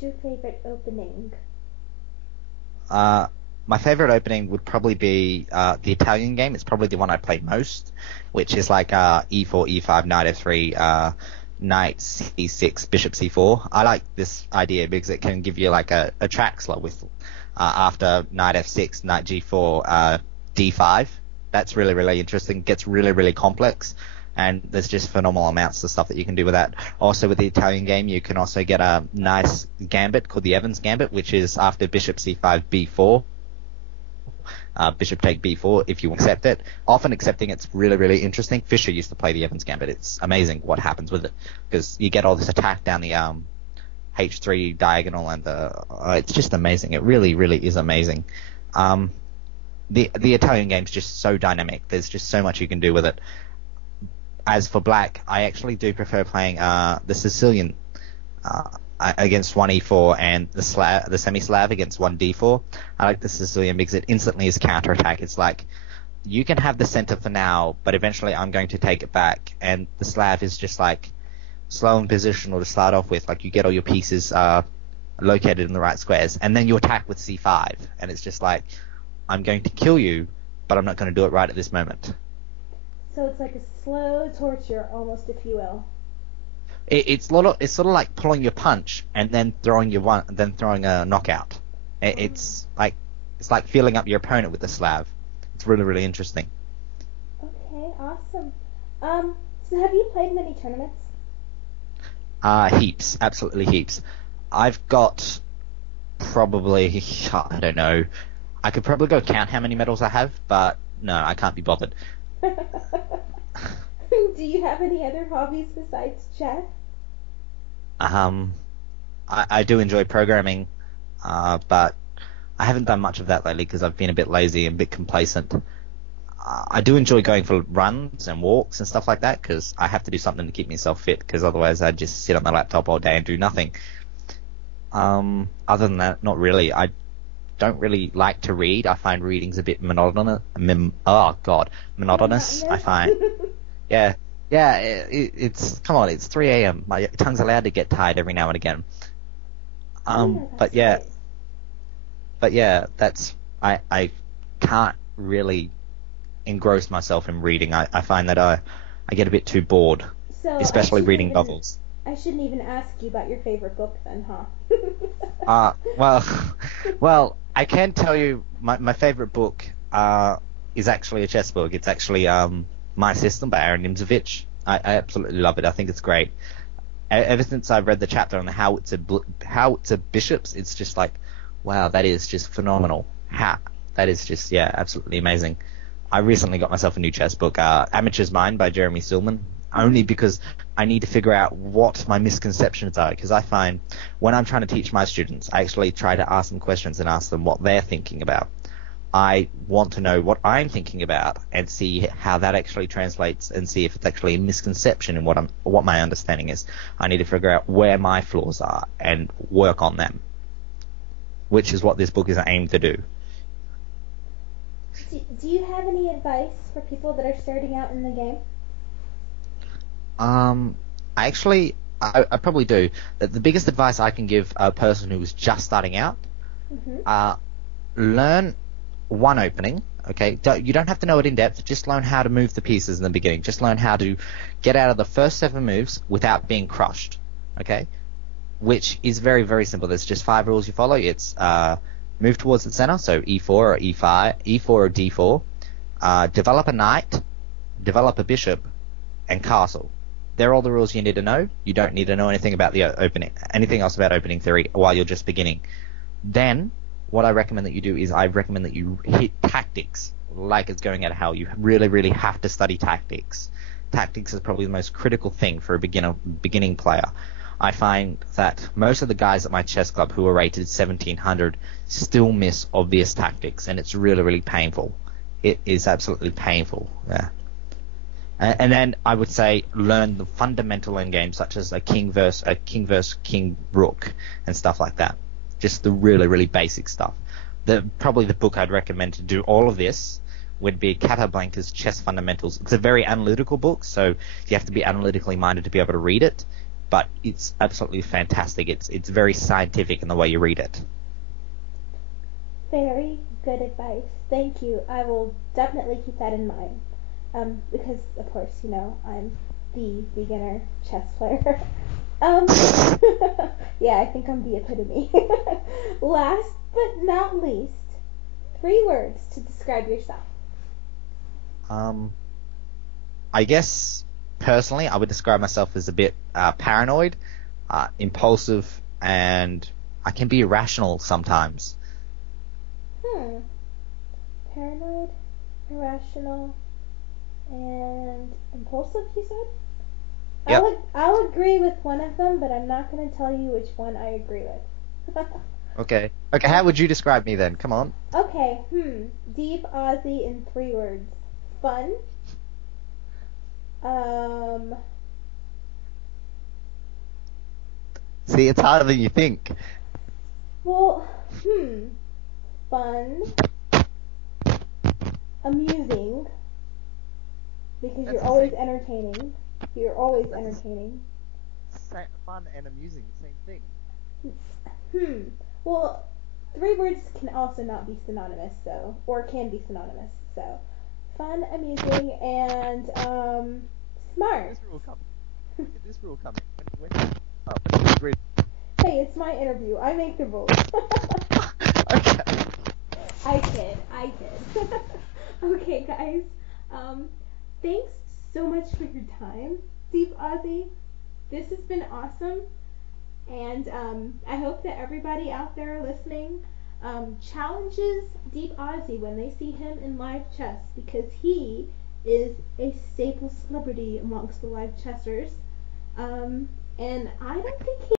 what's your favorite opening? My favorite opening would probably be the Italian game. It's probably the one I play most, which is like e4, e5, knight f3, knight c6, bishop c4. I like this idea because it can give you like a Traxler with after knight f6, knight g4, d5. That's really, really interesting. It gets really, really complex, and there's just phenomenal amounts of stuff that you can do with that. Also, with the Italian game, you can also get a nice gambit called the Evans Gambit, which is after bishop c5, b4. Bishop take b4 if you accept it. Often accepting it's really, really interesting. Fischer used to play the Evans Gambit. It's amazing what happens with it because you get all this attack down the h3 diagonal, and it's just amazing. It really, really is amazing. The Italian game's just so dynamic. There's just so much you can do with it. As for black, I actually do prefer playing the Sicilian against 1e4 and the semi-Slav against 1d4. I like the Sicilian because it instantly is counterattack. It's like, you can have the center for now, but eventually I'm going to take it back. And the Slav is just like slow and positional to start off with. Like, you get all your pieces located in the right squares, and then you attack with c5. And it's just like, I'm going to kill you, but I'm not going to do it right at this moment. So it's like a slow torture, almost, if you will. It's sort of like pulling your punch and then throwing a knockout. It's like feeling up your opponent with the Slav. It's really, really interesting. Okay, awesome. So have you played many tournaments? Heaps, absolutely heaps. I've got probably, I don't know, I could probably go count how many medals I have, but no, I can't be bothered. Do you have any other hobbies besides chess? I do enjoy programming, but I haven't done much of that lately because I've been a bit lazy and a bit complacent. I do enjoy going for runs and walks and stuff like that because I have to do something to keep myself fit, because otherwise I'd just sit on the laptop all day and do nothing. Other than that, not really. I don't really like to read. I find reading's a bit monotonous. Monotonous. I find. Yeah, it's come on. It's 3 a.m. My tongue's allowed to get tired every now and again. But yeah, that's I can't really engross myself in reading. I find that I get a bit too bored, especially reading novels. I shouldn't even ask you about your favorite book then, huh? Well, I can tell you my favorite book is actually a chess book. It's actually My System by Aaron Nimzovich. I absolutely love it. I think it's great. Ever since I've read the chapter on the howitzer bishops, it's just like, wow, that is just phenomenal. That is just, yeah, absolutely amazing. I recently got myself a new chess book, Amateur's Mind by Jeremy Stillman, only because I need to figure out what my misconceptions are, because I find when I'm trying to teach my students, I actually try to ask them questions and ask them what they're thinking about. I want to know what I'm thinking about and see how that actually translates, and see if it's actually a misconception in what my understanding is. I need to figure out where my flaws are and work on them, which is what this book is aimed to do. Do you have any advice for people that are starting out in the game? I probably do. The biggest advice I can give a person who is just starting out, learn one opening, okay? You don't have to know it in depth. Just learn how to move the pieces in the beginning. Just learn how to get out of the first 7 moves without being crushed, okay? Which is very, very simple. There's just 5 rules you follow. It's move towards the center, so e4 or e4 or d4. Develop a knight, develop a bishop, and castle. They're all the rules you need to know. You don't need to know anything about anything else about opening theory while you're just beginning. Then what I recommend that you do is I recommend that you hit tactics like it's going out of hell. You really, really have to study tactics. Tactics is probably the most critical thing for a beginning player. I find that most of the guys at my chess club who are rated 1700 still miss obvious tactics, and it's really, really painful. It is absolutely painful. Yeah. And then I would say learn the fundamental endgames, such as a king versus king rook and stuff like that. Just the really, really basic stuff. Probably the book I'd recommend to do all of this would be Capablanca's Chess Fundamentals. It's a very analytical book, so you have to be analytically minded to be able to read it. but it's absolutely fantastic. It's very scientific in the way you read it. Very good advice. Thank you. I will definitely keep that in mind. Because of course, I'm the beginner chess player. um, yeah, I think I'm the epitome. Last but not least, 3 words to describe yourself. Um, I guess personally, I would describe myself as a bit paranoid, impulsive, and I can be irrational sometimes. Hmm. Paranoid, irrational, and impulsive, you said? Yep. I'll agree with one of them, but I'm not going to tell you which one I agree with. Okay. Okay. How would you describe me then? Come on. Okay. Deepozzie in 3 words. Fun. Um. See, it's harder than you think. Well. Fun. Amusing. Because That's you're the always same. entertaining. You're always That's entertaining. fun and amusing, the same thing. Well, 3 words can also not be synonymous, so, or can be synonymous. So, fun, amusing, and Look at smart. this rule coming. Look at this rule coming. When you agree. Hey, it's my interview. I make the rules. Okay. I kid. I kid. Okay, guys. Um, thanks so much for your time, Deepozzie. This has been awesome. And I hope that everybody out there listening challenges Deepozzie when they see him in live chess because he is a staple celebrity amongst the live chessers. And I don't think he